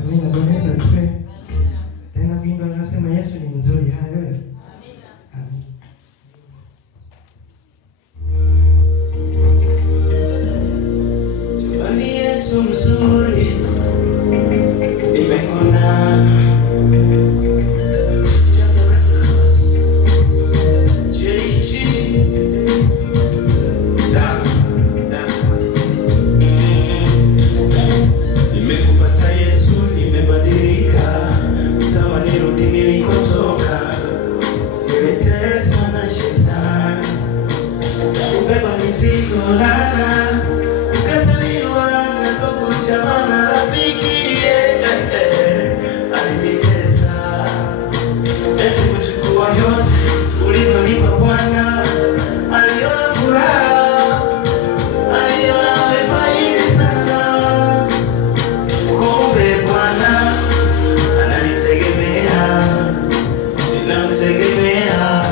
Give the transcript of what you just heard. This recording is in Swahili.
Amina. Bwana Yesu asifiwe. Tena kuimba nasema Yesu ni mzuri. Haleluya. Amina. Tumani Yesu mzuri. Nimekuona. Ukataliwa na ndugu jamaa na rafiki, alinitesa eti kuchukua yote ulivyonipa Bwana. Aliona furaha, aliona amefaidi sana. Kumbe Bwana ananitegemea, ninamtegemea.